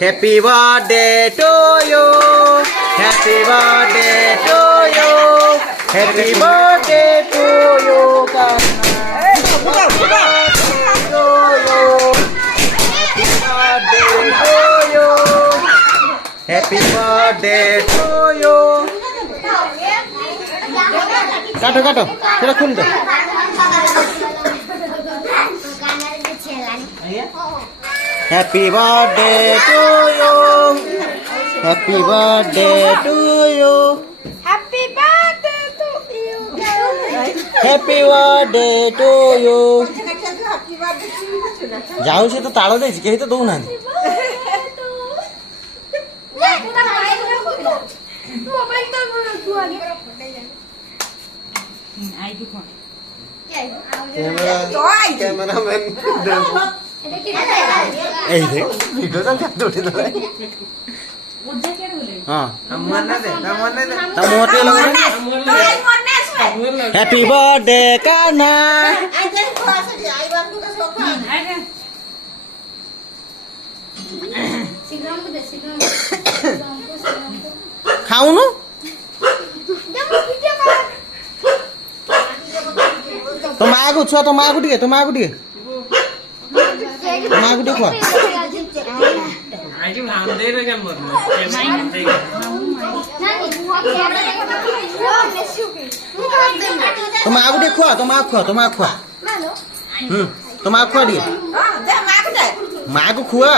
Happy birthday to you. Happy birthday to you. Happy birthday to you. Happy birthday to you. Happy birthday to you. काटो काटो तेरा खुल दो Happy birthday to you. Happy birthday to you. Happy birthday to you. Happy birthday to you. जाऊ से तो तालो दे केही तो दऊ नानी मोबाइल तो तू आगे कैमरामैन ए देख वीडियो चल जाते उठे तो हां मन दे तम मोटे लोग हैप्पी बर्थडे कान्हा खाऊ न तो मागु छ तो मागु दिए मागु खुआ दिए मागु खुआ